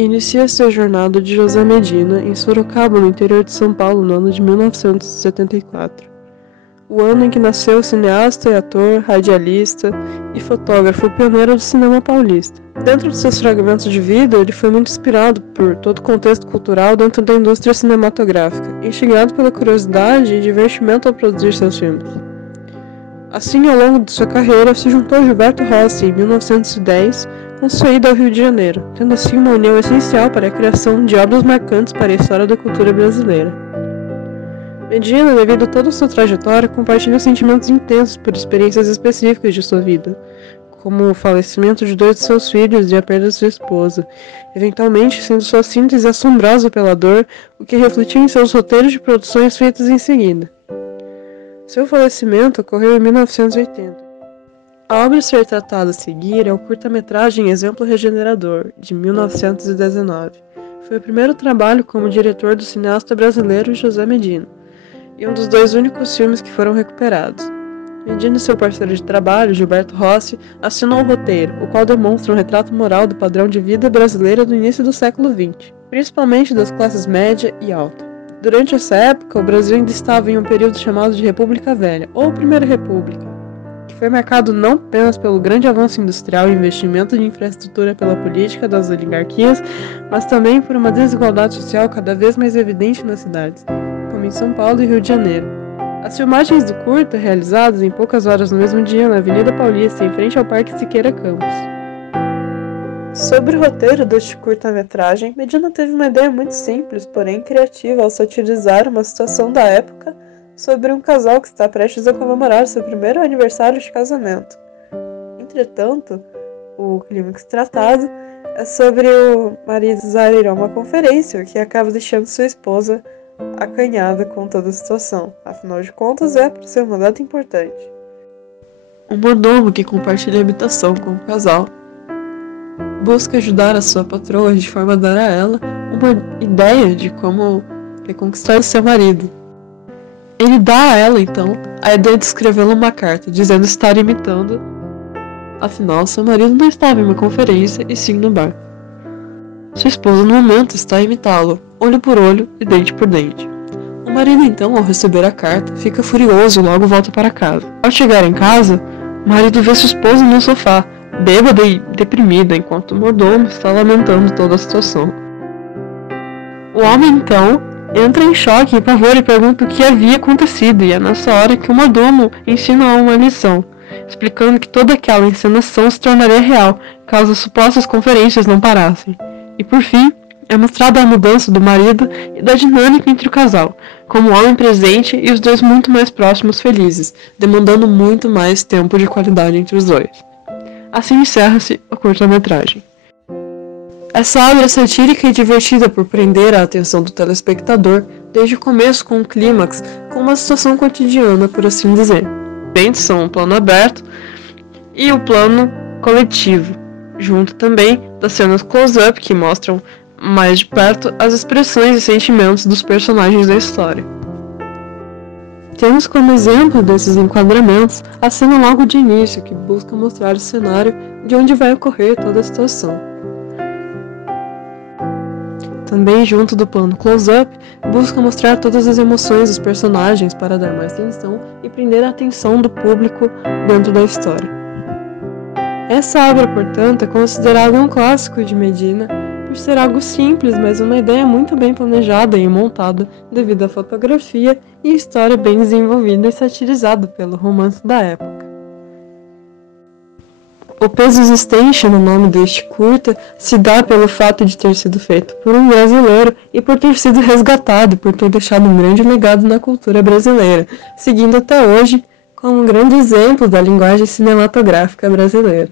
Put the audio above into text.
Inicia-se a jornada de José Medina em Sorocaba, no interior de São Paulo, no ano de 1974. O ano em que nasceu o cineasta e ator, radialista e fotógrafo pioneiro do cinema paulista. Dentro de seus fragmentos de vida, ele foi muito inspirado por todo o contexto cultural dentro da indústria cinematográfica, instigado pela curiosidade e divertimento ao produzir seus filmes. Assim, ao longo de sua carreira, se juntou a Gilberto Rossi em 1910, com sua ida ao Rio de Janeiro, tendo assim uma união essencial para a criação de obras marcantes para a história da cultura brasileira. Medina, devido a toda a sua trajetória, compartilha sentimentos intensos por experiências específicas de sua vida, como o falecimento de 2 de seus filhos e a perda de sua esposa, eventualmente sendo sua síntese assombrosa pela dor, o que refletiu em seus roteiros de produções feitas em seguida. Seu falecimento ocorreu em 1980. A obra a ser tratada a seguir é o curta-metragem Exemplo Regenerador, de 1919. Foi o primeiro trabalho como diretor do cineasta brasileiro José Medina, e um dos 2 únicos filmes que foram recuperados. Medina e seu parceiro de trabalho, Gilberto Rossi, assinam o roteiro, o qual demonstra um retrato moral do padrão de vida brasileira do início do século XX, principalmente das classes média e alta. Durante essa época, o Brasil ainda estava em um período chamado de República Velha, ou Primeira República, que foi marcado não apenas pelo grande avanço industrial e investimento de infraestrutura pela política das oligarquias, mas também por uma desigualdade social cada vez mais evidente nas cidades, como em São Paulo e Rio de Janeiro. As filmagens do curta, realizadas em poucas horas no mesmo dia na Avenida Paulista, em frente ao Parque Siqueira Campos. Sobre o roteiro deste curta-metragem, Medina teve uma ideia muito simples, porém criativa, ao satirizar uma situação da época sobre um casal que está prestes a comemorar seu primeiro aniversário de casamento. Entretanto, o clímax tratado é sobre o marido ir a uma conferência, que acaba deixando sua esposa acanhada com toda a situação. Afinal de contas, é para ser uma data importante. Um mordomo que compartilha a habitação com o casal busca ajudar a sua patroa de forma a dar a ela uma ideia de como reconquistar o seu marido. Ele dá a ela, então, a ideia de escrevê-la uma carta, dizendo estar imitando. Afinal, seu marido não estava em uma conferência, e sim no bar. Sua esposa, no momento, está a imitá-lo, olho por olho e dente por dente. O marido, então, ao receber a carta, fica furioso e logo volta para casa. Ao chegar em casa, o marido vê sua esposa no sofá, bêbada e deprimida, enquanto o mordomo está lamentando toda a situação. O homem, então, entra em choque e pavor e pergunta o que havia acontecido, e é nessa hora que o mordomo ensina uma lição, explicando que toda aquela encenação se tornaria real, caso as supostas conferências não parassem. E por fim, é mostrada a mudança do marido e da dinâmica entre o casal, como o homem presente e os 2 muito mais próximos felizes, demandando muito mais tempo de qualidade entre os 2. Assim encerra-se a curta-metragem. Essa obra é satírica e divertida por prender a atenção do telespectador desde o começo com um clímax, com uma situação cotidiana, por assim dizer. Os são um plano aberto e o plano coletivo, junto também das cenas close-up que mostram mais de perto as expressões e sentimentos dos personagens da história. Temos como exemplo desses enquadramentos a cena logo de início, que busca mostrar o cenário de onde vai ocorrer toda a situação. Também, junto do plano close-up, busca mostrar todas as emoções dos personagens para dar mais tensão e prender a atenção do público dentro da história. Essa obra, portanto, é considerada um clássico de Medina, por ser algo simples, mas uma ideia muito bem planejada e montada devido à fotografia e história bem desenvolvida e satirizada pelo romance da época. O peso existente no nome deste curta se dá pelo fato de ter sido feito por um brasileiro e por ter sido resgatado, por ter deixado um grande legado na cultura brasileira, seguindo até hoje como um grande exemplo da linguagem cinematográfica brasileira.